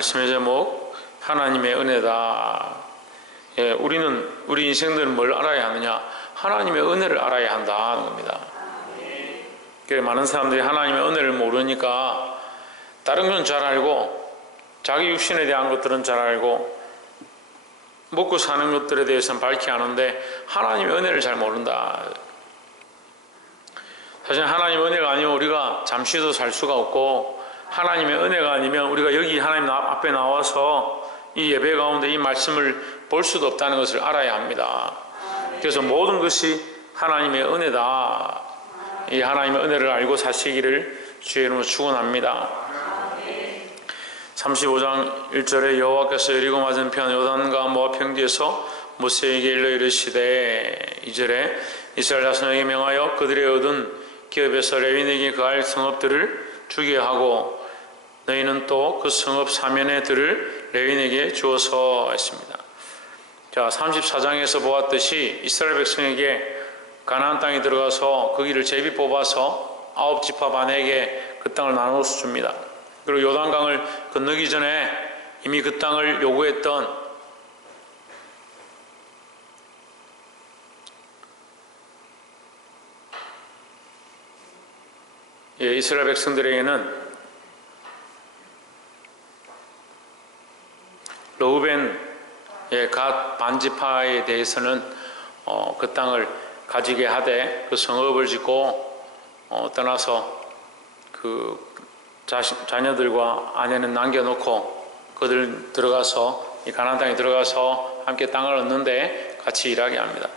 말씀의 제목 하나님의 은혜다. 예, 우리 인생들은 뭘 알아야 하느냐? 하나님의 은혜를 알아야 한다 하는 겁니다. 그래, 많은 사람들이 하나님의 은혜를 모르니까 다른 건 잘 알고 자기 육신에 대한 것들은 잘 알고 먹고 사는 것들에 대해서는 밝히 아는데 하나님의 은혜를 잘 모른다. 사실 하나님의 은혜가 아니면 우리가 잠시도 살 수가 없고, 하나님의 은혜가 아니면 우리가 여기 하나님 앞에 나와서 이 예배 가운데 이 말씀을 볼 수도 없다는 것을 알아야 합니다. 그래서 모든 것이 하나님의 은혜다. 이 하나님의 은혜를 알고 사시기를 주의 이름으로 축원합니다. 35장 1절에 여호와께서 여리고 맞은편 요단과 모압 평지에서 모세에게 일러 이르시되, 2절에 이스라엘 자손에게 명하여 그들의 얻은 기업에서 레위인에게 거할 성읍들을 주게 하고 너희는 또 그 성읍 사면에 들을 레위인에게 주어서 했습니다. 자, 34장에서 보았듯이 이스라엘 백성에게 가나안 땅에 들어가서 거기를 제비 뽑아서 9지파 반에게 그 땅을 나눠서 줍니다. 그리고 요단강을 건너기 전에 이미 그 땅을 요구했던 이스라엘 백성들에게는 르우벤의 갓 반지파에 대해서는 그 땅을 가지게 하되 그 성읍을 짓고 떠나서 그 자녀들과 아내는 남겨놓고 그들 들어가서 이 가나안 땅에 들어가서 함께 땅을 얻는데 같이 일하게 합니다.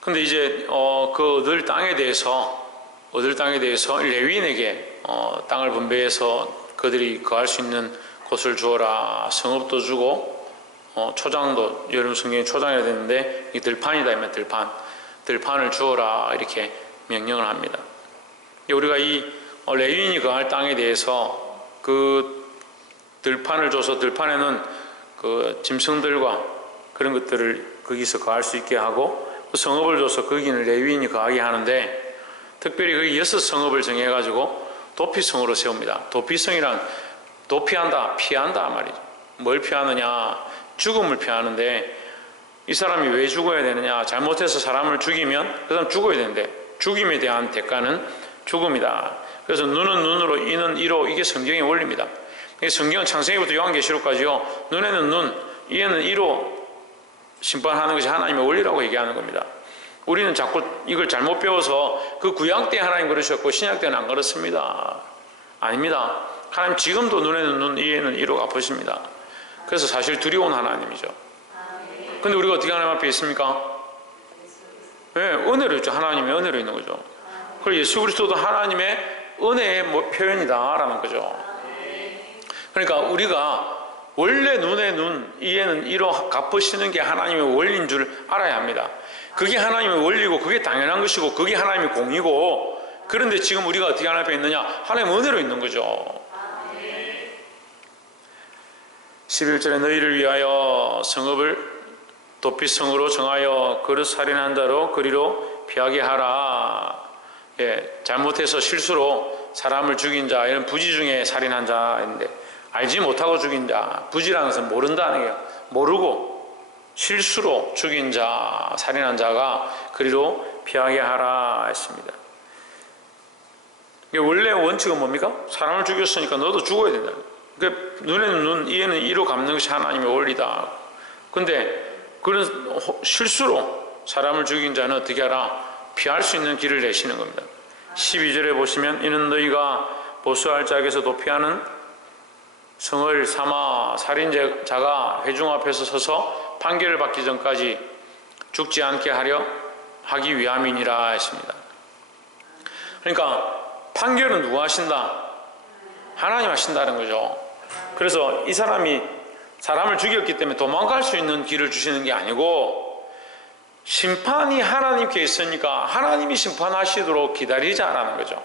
근데 이제 그 얻을 땅에 대해서 레위인에게 땅을 분배해서 그들이 거할 수 있는 곳을 주어라. 성읍도 주고 초장도, 여름 성경에 초장이라 되는데 이 들판이다 하면 들판을 주어라 이렇게 명령을 합니다. 우리가 이 레위인이 거할 땅에 대해서 그 들판을 줘서 들판에는 그 짐승들과 그런 것들을 거기서 거할 수 있게 하고, 그 성읍을 줘서 거기는 레위인이 거하게 하는데, 특별히 거기 6성읍을 정해가지고 도피성으로 세웁니다. 도피성이란 도피한다, 피한다 말이죠. 뭘 피하느냐? 죽음을 피하는데, 이 사람이 왜 죽어야 되느냐? 잘못해서 사람을 죽이면 그 사람 죽어야 되는데, 죽임에 대한 대가는 죽음이다. 그래서 눈은 눈으로, 이는 이로, 이게 성경의 원리입니다. 성경은 창세기부터 요한계시록까지요, 눈에는 눈, 이에는 이로 심판하는 것이 하나님의 원리라고 얘기하는 겁니다. 우리는 자꾸 이걸 잘못 배워서 그 구약 때 하나님 그러셨고 신약 때는 안 그렇습니다. 아닙니다. 하나님 지금도 눈에는 눈, 이에는 이로 갚으십니다. 그래서 사실 두려운 하나님이죠. 근데 우리가 어떻게 하나님 앞에 있습니까? 네, 은혜로 있죠. 하나님의 은혜로 있는 거죠. 그리고 예수 그리스도도 하나님의 은혜의 표현이다라는 거죠. 그러니까 우리가 원래 눈에 눈, 이에는 이로 갚으시는 게 하나님의 원리인 줄 알아야 합니다. 그게 하나님의 원리고 그게 당연한 것이고 그게 하나님의 공이고, 그런데 지금 우리가 어떻게 하나님 앞에 있느냐? 하나님의 은혜로 있는 거죠. 11절에 너희를 위하여 성읍을 도피성으로 정하여 그릇 살인한 자로 그리로 피하게 하라. 예, 잘못해서 실수로 사람을 죽인 자, 이런 부지 중에 살인한 자인데, 알지 못하고 죽인 자, 부지라는 것은 모른다는 거예요. 모르고 실수로 죽인 자, 살인한 자가 그리로 피하게 하라 했습니다. 원래 원칙은 뭡니까? 사람을 죽였으니까 너도 죽어야 된다. 그러니까 눈에는 눈, 이에는 이로 갚는 것이 하나님의 원리다. 근데 그런 실수로 사람을 죽인 자는 어떻게 하라? 피할 수 있는 길을 내시는 겁니다. 12절에 보시면 이는 너희가 보수할 자에게서 도피하는 성을 삼아 살인자가 회중 앞에서 서서 판결을 받기 전까지 죽지 않게 하기 위함이니라 했습니다. 그러니까 판결은 누가 하신다? 하나님 하신다는 거죠. 그래서 이 사람이 사람을 죽였기 때문에 도망갈 수 있는 길을 주시는 게 아니고, 심판이 하나님께 있으니까 하나님이 심판하시도록 기다리자라는 거죠.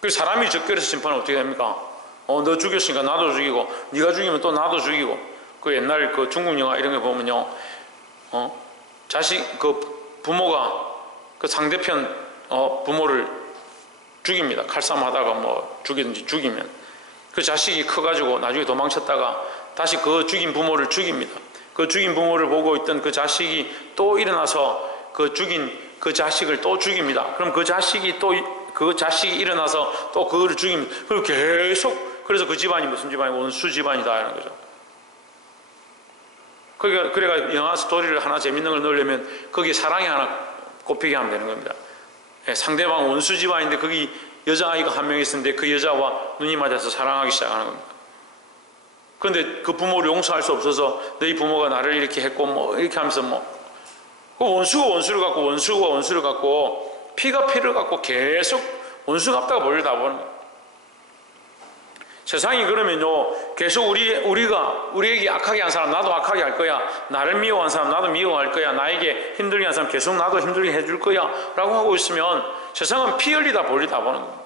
그래서 사람이 적결해서 심판은 어떻게 됩니까? 너 죽였으니까 나도 죽이고, 네가 죽이면 또 나도 죽이고. 그 옛날 그 중국 영화 이런 거 보면요, 자식 그 부모가 그 상대편 부모를 죽입니다. 칼싸움하다가 뭐 죽이든지 죽이면 그 자식이 커가지고 나중에 도망쳤다가 다시 그 죽인 부모를 죽입니다. 그 죽인 부모를 보고 있던 그 자식이 또 일어나서 그 죽인 그 자식을 또 죽입니다. 그럼 그 자식이 일어나서 또 그거를 죽입니다. 그리고 계속, 그래서 그 집안이 무슨 집안이 원수 집안이다 하는 거죠. 그래가 영화 스토리를 하나 재밌는 걸 넣으려면 거기에 사랑이 하나 꼽히게 하면 되는 겁니다. 상대방 원수 집안인데 거기 여자아이가 한 명 있었는데 그 여자와 눈이 맞아서 사랑하기 시작하는 겁니다. 그런데 그 부모를 용서할 수 없어서 너희 부모가 나를 이렇게 했고 뭐 이렇게 하면서 그 원수가 원수를 갖고 피가 피를 갖고 계속 원수 갚다가 몰려다 보는 거예요. 세상이 그러면요 계속 우리에게 악하게 한 사람 나도 악하게 할 거야, 나를 미워한 사람 나도 미워할 거야, 나에게 힘들게 한 사람 계속 나도 힘들게 해줄 거야 라고 하고 있으면 세상은 피 흘리다 볼리다 보는 겁니다.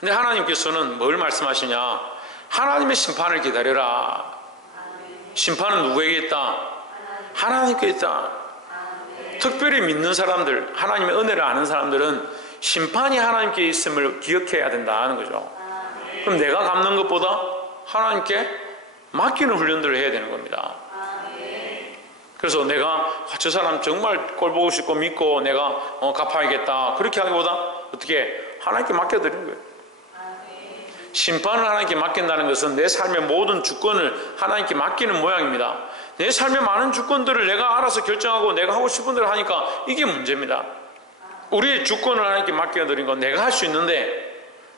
근데 하나님께서는 뭘 말씀하시냐, 하나님의 심판을 기다려라. 심판은 누구에게 있다? 하나님께 있다. 특별히 믿는 사람들, 하나님의 은혜를 아는 사람들은 심판이 하나님께 있음을 기억해야 된다는 거죠. 그럼 내가 갚는 것보다 하나님께 맡기는 훈련들을 해야 되는 겁니다. 그래서 내가 저 사람 정말 꼴 보고 싶고 믿고 내가 갚아야겠다 그렇게 하기보다 어떻게 하나님께 맡겨드리는 거예요. 심판을 하나님께 맡긴다는 것은 내 삶의 모든 주권을 하나님께 맡기는 모양입니다. 내 삶의 많은 주권들을 내가 알아서 결정하고 내가 하고 싶은 대로 하니까 이게 문제입니다. 우리의 주권을 하나님께 맡겨드린 건 내가 할 수 있는데,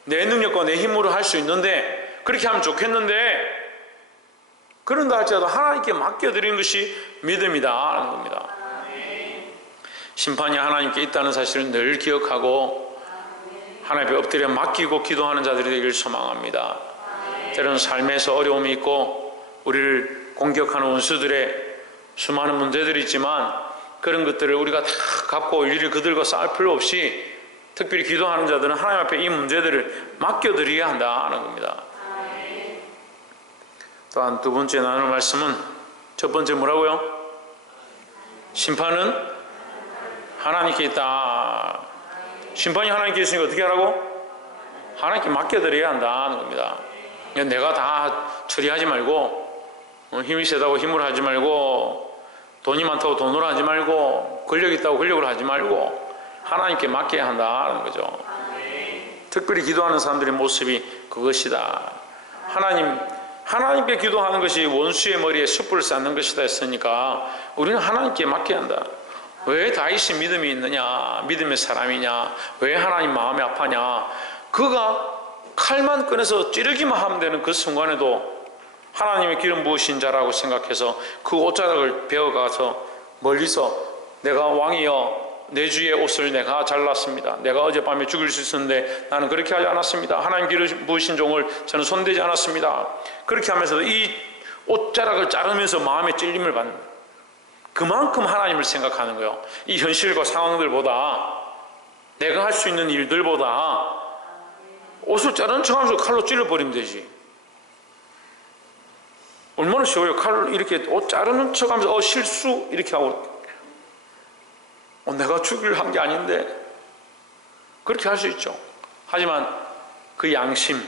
내 능력과 내 힘으로 할 수 있는데, 그렇게 하면 좋겠는데, 그런다 할지라도 하나님께 맡겨드린 것이 믿음이다 하는 겁니다. 심판이 하나님께 있다는 사실을 늘 기억하고 하나님 앞에 엎드려 맡기고 기도하는 자들이 되길 소망합니다. 때로는 삶에서 어려움이 있고 우리를 공격하는 원수들의 수많은 문제들이 있지만 그런 것들을 우리가 다 갚고 일일이 그들과 싸울 필요 없이 특별히 기도하는 자들은 하나님 앞에 이 문제들을 맡겨드려야 한다 하는 겁니다. 또한 두 번째 나눌 말씀은, 첫 번째 뭐라고요? 심판은 하나님께 있다. 심판이 하나님께 있으니까 어떻게 하라고? 하나님께 맡겨드려야 한다는 겁니다. 내가 다 처리하지 말고, 힘이 세다고 힘으로 하지 말고, 돈이 많다고 돈으로 하지 말고, 권력이 있다고 권력으로 하지 말고 하나님께 맡겨야 한다는 거죠. 특별히 기도하는 사람들의 모습이 그것이다. 하나님께 기도하는 것이 원수의 머리에 숯불을 쌓는 것이다 했으니까 우리는 하나님께 맡겨야 한다. 왜 다윗이 믿음이 있느냐, 믿음의 사람이냐, 왜 하나님 마음이 아파냐, 그가 칼만 꺼내서 찌르기만 하면 되는 그 순간에도 하나님의 기름 부으신 자라고 생각해서 그 옷자락을 베어가서 멀리서 내가 왕이여 내 주의 옷을 내가 잘랐습니다. 내가 어젯밤에 죽일 수 있었는데 나는 그렇게 하지 않았습니다. 하나님 기름 부으신 종을 저는 손대지 않았습니다. 그렇게 하면서도 이 옷자락을 자르면서 마음의 찔림을 받는 거예요. 그만큼 하나님을 생각하는 거예요. 이 현실과 상황들보다, 내가 할 수 있는 일들보다 옷을 자르는 척하면서 칼로 찔러버리면 되지. 얼마나 쉬워요. 칼을 이렇게 옷 자르는 척하면서 실수 이렇게 하고 내가 죽일 한 게 아닌데 그렇게 할 수 있죠. 하지만 그 양심,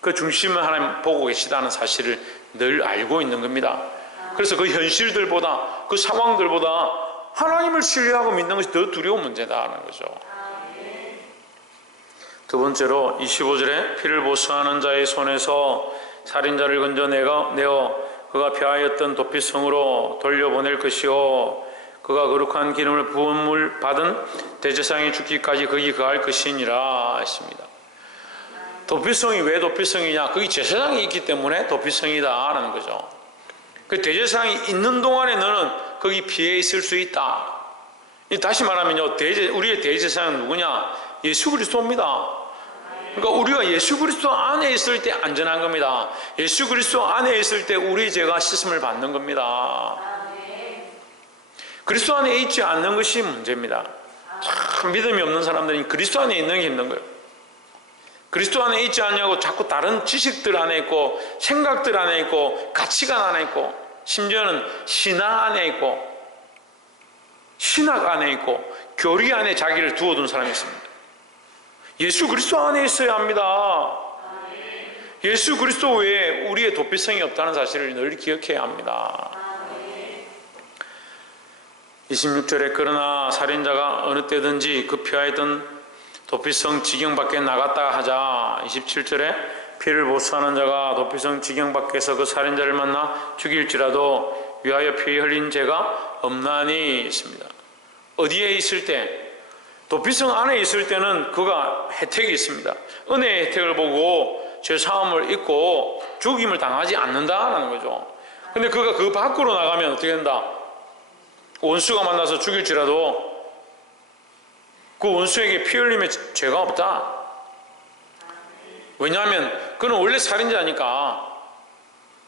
그 중심을 하나님 보고 계시다는 사실을 늘 알고 있는 겁니다. 그래서 그 현실들보다, 그 상황들보다 하나님을 신뢰하고 믿는 것이 더 두려운 문제다라는 거죠. 두 번째로 25절에 피를 보수하는 자의 손에서 살인자를 건져내어 그가 폐하였던 도피성으로 돌려보낼 것이요 그가 거룩한 기름을 부음을 받은 대제사장이 죽기까지 거기 거할 것이니라 했습니다. 도피성이 왜 도피성이냐? 거기 제사장이 있기 때문에 도피성이다 라는 거죠. 그 대제사장이 있는 동안에 너는 거기 피해 있을 수 있다. 다시 말하면요, 우리의 대제사장은 누구냐? 예수 그리스도입니다. 그러니까 우리가 예수 그리스도 안에 있을 때 안전한 겁니다. 예수 그리스도 안에 있을 때 우리 죄가 씻음을 받는 겁니다. 그리스도 안에 있지 않는 것이 문제입니다. 참 믿음이 없는 사람들이 그리스도 안에 있는 게 힘든 거예요. 그리스도 안에 있지 않냐고 자꾸 다른 지식들 안에 있고 생각들 안에 있고 가치관 안에 있고 심지어는 신앙 안에 있고 신학 안에 있고 교리 안에 자기를 두어둔 사람이 있습니다. 예수 그리스도 안에 있어야 합니다. 예수 그리스도 외에 우리의 도피성이 없다는 사실을 늘 기억해야 합니다. 26절에 그러나 살인자가 어느 때든지 급피하여든 도피성 지경 밖에 나갔다 하자. 27절에 피를 보수하는 자가 도피성 지경 밖에서 그 살인자를 만나 죽일지라도 위하여 피 흘린 죄가 없나니 있습니다. 어디에 있을 때? 도피성 안에 있을 때는 그가 혜택이 있습니다. 은혜의 혜택을 보고 죄사함을 잊고 죽임을 당하지 않는다라는 거죠. 근데 그가 그 밖으로 나가면 어떻게 된다? 원수가 만나서 죽일지라도 그 원수에게 피 흘림에 죄가 없다. 왜냐하면 그는 원래 살인자니까.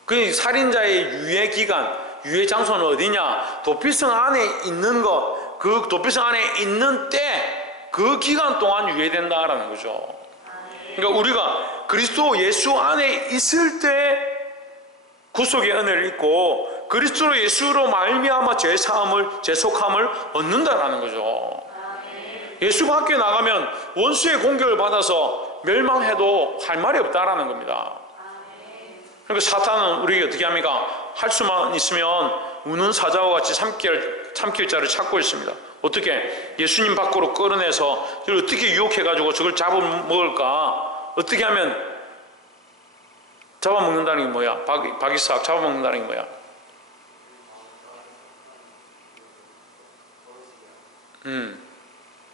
그 살인자의 유예 기간, 유예 장소는 어디냐? 도피성 안에 있는 것, 그 도피성 안에 있는 때 그 기간 동안 유예된다라는 거죠. 그러니까 우리가 그리스도 예수 안에 있을 때 구속의 은혜를 입고 그리스도 예수로 말미암아 죄 사함을, 죄 속함을 얻는다라는 거죠. 예수 밖에 나가면 원수의 공격을 받아서 멸망해도 할 말이 없다라는 겁니다. 그러니까 사탄은 우리에게 어떻게 합니까? 할 수만 있으면 우는 사자와 같이 삼킬 자를 찾고 있습니다. 어떻게? 예수님 밖으로 끌어내서 저를 어떻게 유혹해가지고 저걸 잡아먹을까? 어떻게 하면 잡아먹는다는 게 뭐야? 박이삭 잡아먹는다는 게 뭐야?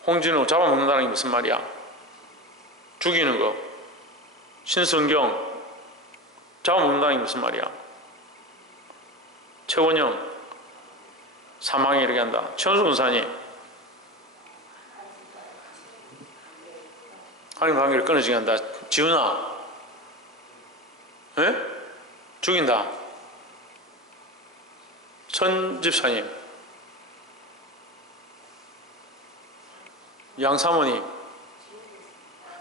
홍진호 잡아먹는다는 게 무슨 말이야? 죽이는 거. 신성경 잡아먹는다는 게 무슨 말이야? 최원영 사망에 이르게 한다. 최원수 군사님 하나님 관계를 끊어지게 한다. 지훈아 에? 죽인다. 선 집사님 양사모님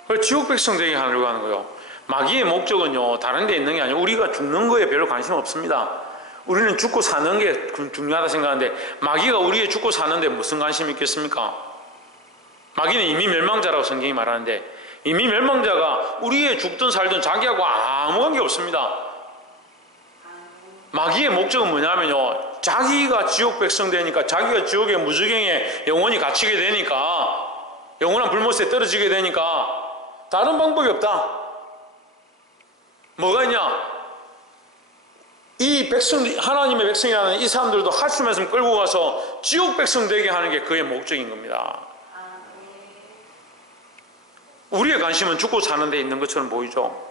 그걸 지옥 백성 되게 하려고 하는 거예요. 마귀의 목적은요 다른 데 있는 게 아니고 우리가 죽는 거에 별로 관심 없습니다. 우리는 죽고 사는 게 중요하다 생각하는데 마귀가 우리의 죽고 사는데 무슨 관심이 있겠습니까? 마귀는 이미 멸망자라고 성경이 말하는데 이미 멸망자가 우리의 죽든 살든 자기하고 아무 관계 없습니다. 마귀의 목적은 뭐냐면요 자기가 지옥 백성 되니까 자기가 지옥의 무저갱에 영원히 갇히게 되니까 영원한 불못에 떨어지게 되니까 다른 방법이 없다. 뭐가 있냐? 이 백성, 하나님의 백성이라는 이 사람들도 한숨 한숨 끌고 가서 지옥 백성 되게 하는 게 그의 목적인 겁니다. 우리의 관심은 죽고 사는 데 있는 것처럼 보이죠.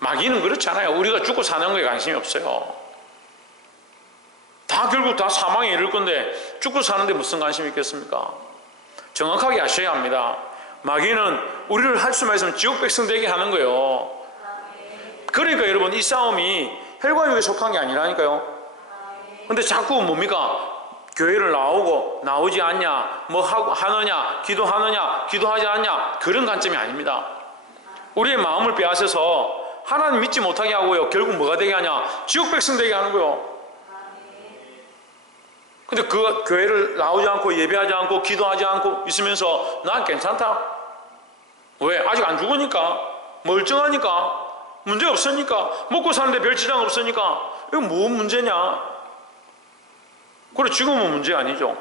마귀는 그렇지 않아요. 우리가 죽고 사는 거에 관심이 없어요. 다 결국 다 사망에 이를 건데 죽고 사는데 무슨 관심이 있겠습니까? 정확하게 아셔야 합니다. 마귀는 우리를 한숨 있으면 지옥 백성 되게 하는 거예요. 그러니까 여러분 이 싸움이 혈과 육에 속한 게 아니라니까요. 근데 자꾸 뭡니까? 교회를 나오지 않냐, 뭐 하느냐, 기도하지 않냐, 그런 관점이 아닙니다. 우리의 마음을 빼앗아서 하나님 믿지 못하게 하고요. 결국 뭐가 되게 하냐? 지옥 백성 되게 하는 거예요. 근데 그 교회를 나오지 않고 예배하지 않고 기도하지 않고 있으면서 난 괜찮다. 왜? 아직 안 죽으니까, 멀쩡하니까, 문제 없으니까, 먹고 사는데 별 지장 없으니까, 이거 뭐 문제냐? 그래, 지금은 문제 아니죠.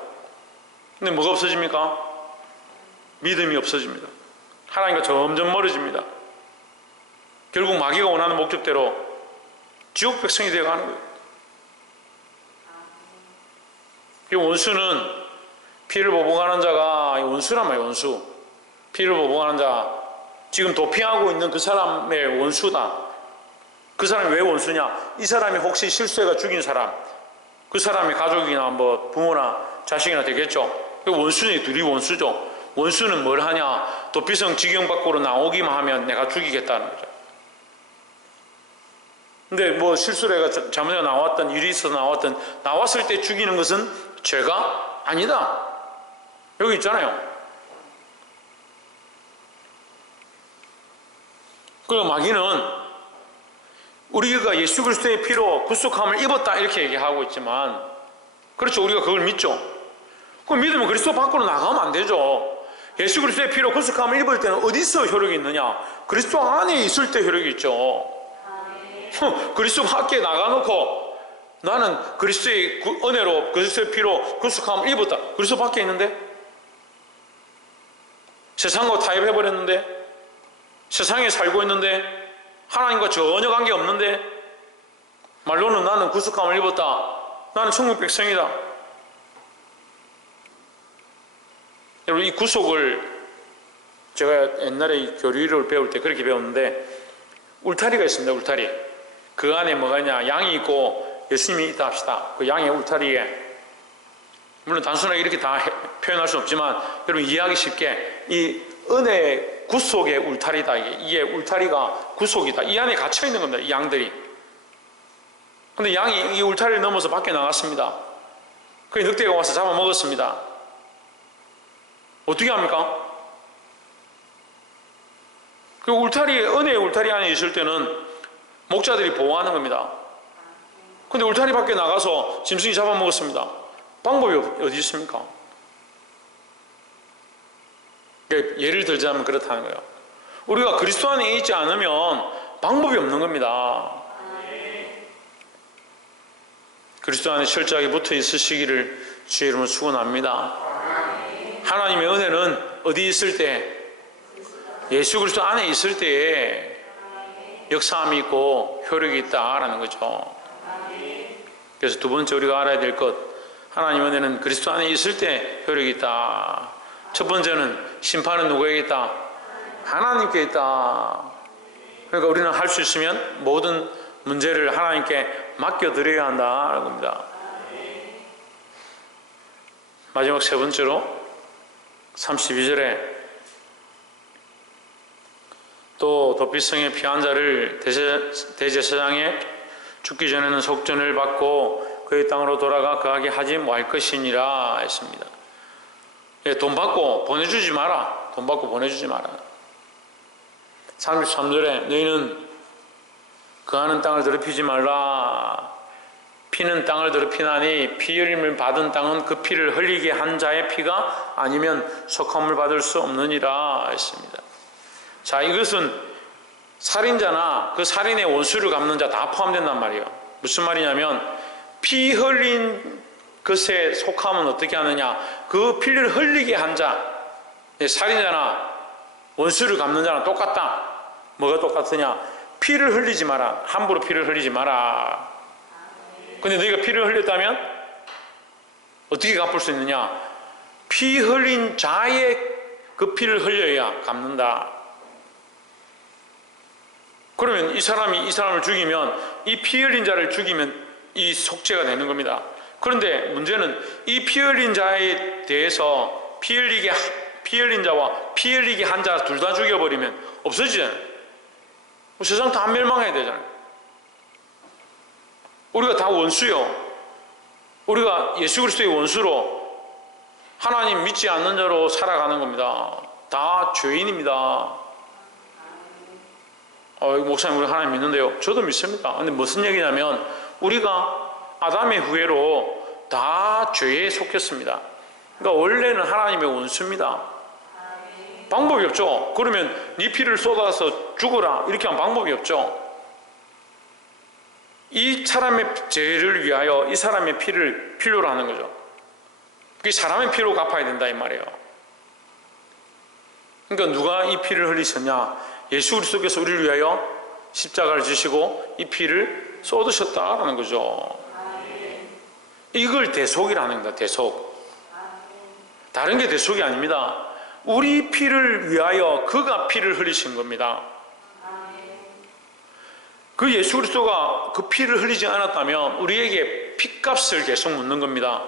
근데 뭐가 없어집니까? 믿음이 없어집니다. 하나님과 점점 멀어집니다. 결국 마귀가 원하는 목적대로 지옥 백성이 되어가는 거예요. 이 원수는 피를 보복하는 자가, 원수란 말이에요, 원수. 피를 보복하는 자, 지금 도피하고 있는 그 사람의 원수다. 그 사람이 왜 원수냐? 이 사람이 혹시 실수해가 죽인 사람, 그 사람의 가족이나 뭐 부모나 자식이나 되겠죠. 원수는 둘이 원수죠. 원수는 뭘 하냐? 도피성 지경 밖으로 나오기만 하면 내가 죽이겠다는 거죠. 근데 뭐 실수를 해가 잘못해가 나왔던 일이 있어서 나왔을 때 죽이는 것은 죄가 아니다. 여기 있잖아요. 그리고 마귀는 우리가 예수 그리스도의 피로 구속함을 입었다 이렇게 얘기하고 있지만, 그렇죠, 우리가 그걸 믿죠. 그럼 믿으면 그리스도 밖으로 나가면 안 되죠. 예수 그리스도의 피로 구속함을 입을 때는 어디서 효력이 있느냐? 그리스도 안에 있을 때 효력이 있죠. 그리스도 밖에 나가놓고 나는 그리스도의 은혜로 그리스도의 피로 구속함을 입었다. 그리스도 밖에 있는데? 세상과 타협해버렸는데? 세상에 살고 있는데? 하나님과 전혀 관계 없는데? 말로는 나는 구속함을 입었다. 나는 천국 백성이다. 여러분, 이 구속을 제가 옛날에 교리를 배울 때 그렇게 배웠는데, 울타리가 있습니다. 울타리. 그 안에 뭐가 있냐? 양이 있고 예수님이 있다 합시다. 그 양의 울타리에, 물론 단순하게 이렇게 다 표현할 수 없지만 여러분 이해하기 쉽게 이 은혜의 구속의 울타리다. 이게 울타리가 구속이다. 이 안에 갇혀 있는 겁니다. 이 양들이. 근데 양이 이 울타리를 넘어서 밖에 나갔습니다. 그 늑대가 와서 잡아먹었습니다. 어떻게 합니까? 그 울타리, 은혜의 울타리 안에 있을 때는 목자들이 보호하는 겁니다. 근데 울타리 밖에 나가서 짐승이 잡아먹었습니다. 방법이 어디 있습니까? 예를 들자면 그렇다는 거예요. 우리가 그리스도 안에 있지 않으면 방법이 없는 겁니다. 그리스도 안에 철저하게 붙어 있으시기를 주의 이름으로 축원합니다. 하나님의 은혜는 어디 있을 때? 예수 그리스도 안에 있을 때에 역사함이 있고 효력이 있다라는 거죠. 그래서 두 번째 우리가 알아야 될 것, 하나님의 은혜는 그리스도 안에 있을 때 효력이 있다. 첫 번째는 심판은 누구에게 있다? 하나님께 있다. 그러니까 우리는 할 수 있으면 모든 문제를 하나님께 맡겨드려야 한다는 겁니다. 마지막 세 번째로 32절에 또 도피성에 피한 자를 대제사장에 죽기 전에는 속전을 받고 그의 땅으로 돌아가 거하게 하지 뭐할 것이니라 했습니다. 예, 돈 받고 보내주지 마라. 돈 받고 보내주지 마라. 33절에 너희는 거하는 땅을 더럽히지 말라. 피는 땅을 더럽히나니 피 흘림을 받은 땅은 그 피를 흘리게 한 자의 피가 아니면 속함을 받을 수 없느니라 했습니다. 자, 이것은 살인자나 그 살인의 원수를 갚는 자 다 포함된단 말이에요. 무슨 말이냐면 피 흘린 것에 속함은 어떻게 하느냐? 그 피를 흘리게 한 자, 살인자나 원수를 갚는 자랑 똑같다. 뭐가 똑같으냐? 피를 흘리지 마라. 함부로 피를 흘리지 마라. 근데 너희가 피를 흘렸다면 어떻게 갚을 수 있느냐? 피 흘린 자의 그 피를 흘려야 갚는다. 그러면 이 사람을 죽이면, 이 피 흘린 자를 죽이면 이 속죄가 되는 겁니다. 그런데 문제는 이 피 흘린 자에 대해서 피 흘린 자와 피 흘리게 한 자 둘 다 죽여버리면 없어지잖아요. 세상 다 멸망해야 되잖아요. 우리가 다 원수요. 우리가 예수 그리스도의 원수로 하나님 믿지 않는 자로 살아가는 겁니다. 다 죄인입니다. 목사님 우리 하나님 믿는데요. 저도 믿습니다. 근데 무슨 얘기냐면 우리가 아담의 후예로 다 죄에 속했습니다. 그러니까 원래는 하나님의 원수입니다. 방법이 없죠. 그러면 네 피를 쏟아서 죽어라 이렇게 하면 방법이 없죠. 이 사람의 죄를 위하여 이 사람의 피를 필요로 하는 거죠. 그게 사람의 피로 갚아야 된다 이 말이에요. 그러니까 누가 이 피를 흘리셨냐? 예수 그리스도께서 우리를 위하여 십자가를 지시고 이 피를 쏟으셨다라는 거죠. 이걸 대속이라는 겁니다. 대속. 다른 게 대속이 아닙니다. 우리 피를 위하여 그가 피를 흘리신 겁니다. 그 예수 그리스도가 그 피를 흘리지 않았다면 우리에게 피값을 계속 묻는 겁니다.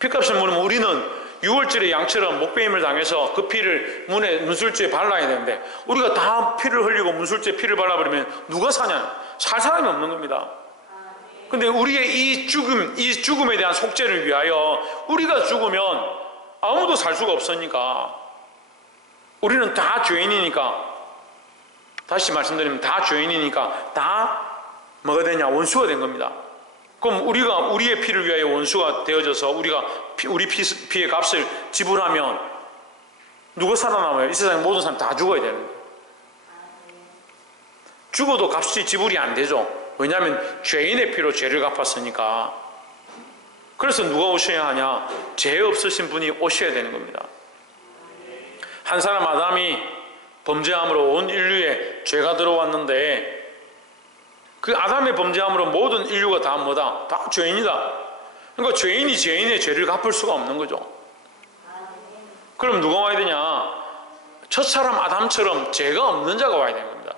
피값을 물으면 우리는 6월절에 양처럼 목배임을 당해서 그 피를 문술주에 발라야 되는데 우리가 다 피를 흘리고 문술주에 피를 발라버리면 누가 사냐? 살 사람이 없는 겁니다. 근데 우리의 이 죽음에 대한 속죄를 위하여 우리가 죽으면 아무도 살 수가 없으니까 우리는 다 죄인이니까, 다시 말씀드리면 다 죄인이니까 다 뭐가 되냐? 원수가 된 겁니다. 그럼 우리가 우리의 피를 위하여 원수가 되어져서 우리가 우리 피의 값을 지불하면 누가 살아남아요? 이 세상의 모든 사람 다 죽어야 되는 거예요. 죽어도 값이 지불이 안 되죠. 왜냐하면 죄인의 피로 죄를 갚았으니까. 그래서 누가 오셔야 하냐? 죄 없으신 분이 오셔야 되는 겁니다. 한 사람 아담이 범죄함으로 온 인류에 죄가 들어왔는데 그 아담의 범죄함으로 모든 인류가 다 뭐다? 다 죄인이다. 그러니까 죄인이 죄인의 죄를 갚을 수가 없는 거죠. 그럼 누가 와야 되냐? 첫사람 아담처럼 죄가 없는 자가 와야 되는 겁니다.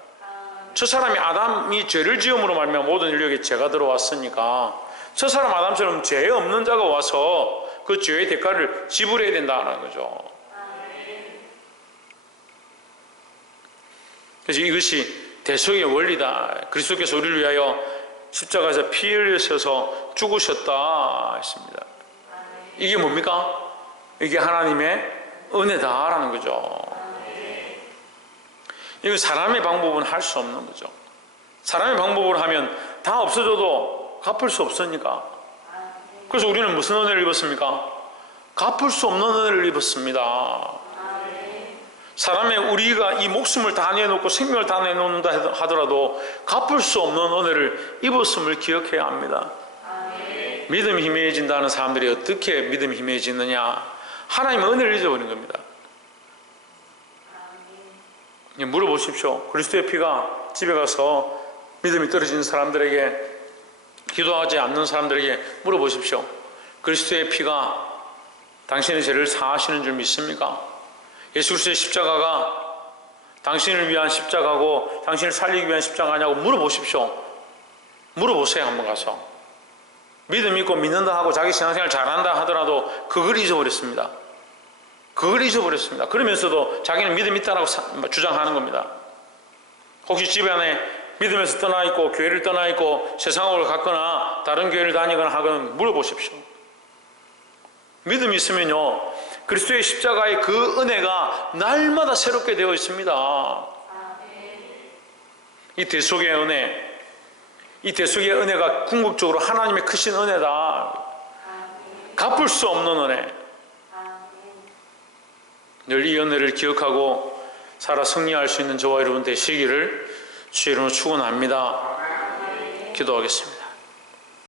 첫사람이 아담이 죄를 지음으로 말미암아 모든 인류에게 죄가 들어왔으니까 첫사람 아담처럼 죄 없는 자가 와서 그 죄의 대가를 지불해야 된다는 거죠. 그래서 이것이 대속의 원리다. 그리스도께서 우리를 위하여 십자가에서 피 흘리셔서 죽으셨다 했습니다. 이게 뭡니까? 이게 하나님의 은혜다라는 거죠. 이거 사람의 방법은 할 수 없는 거죠. 사람의 방법으로 하면 다 없어져도 갚을 수 없으니까. 그래서 우리는 무슨 은혜를 입었습니까? 갚을 수 없는 은혜를 입었습니다. 사람의 우리가 이 목숨을 다 내놓고 생명을 다 내놓는다 하더라도 갚을 수 없는 은혜를 입었음을 기억해야 합니다. 믿음이 희미해진다는 사람들이 어떻게 믿음이 희미해지느냐? 하나님의 은혜를 잊어버린 겁니다. 물어보십시오. 그리스도의 피가 집에 가서 믿음이 떨어지는 사람들에게, 기도하지 않는 사람들에게 물어보십시오. 그리스도의 피가 당신의 죄를 사하시는 줄 믿습니까? 예수 그리스도의 십자가가 당신을 위한 십자가고 당신을 살리기 위한 십자가냐고 물어보십시오. 물어보세요. 한번 가서. 믿음 있고 믿는다 하고 자기 신앙생활 잘한다 하더라도 그걸 잊어버렸습니다. 그걸 잊어버렸습니다. 그러면서도 자기는 믿음 있다라고 주장하는 겁니다. 혹시 집에 안에 믿음에서 떠나 있고 교회를 떠나 있고 세상으로 갔거나 다른 교회를 다니거나 하거나 물어보십시오. 믿음이 있으면요, 그리스도의 십자가의 그 은혜가 날마다 새롭게 되어 있습니다. 이 대속의 은혜, 이 대속의 은혜가 궁극적으로 하나님의 크신 은혜다. 갚을 수 없는 은혜. 늘 이 은혜를 기억하고 살아 승리할 수 있는 저와 여러분 되시기를 주의 이름으로 축원합니다. 기도하겠습니다.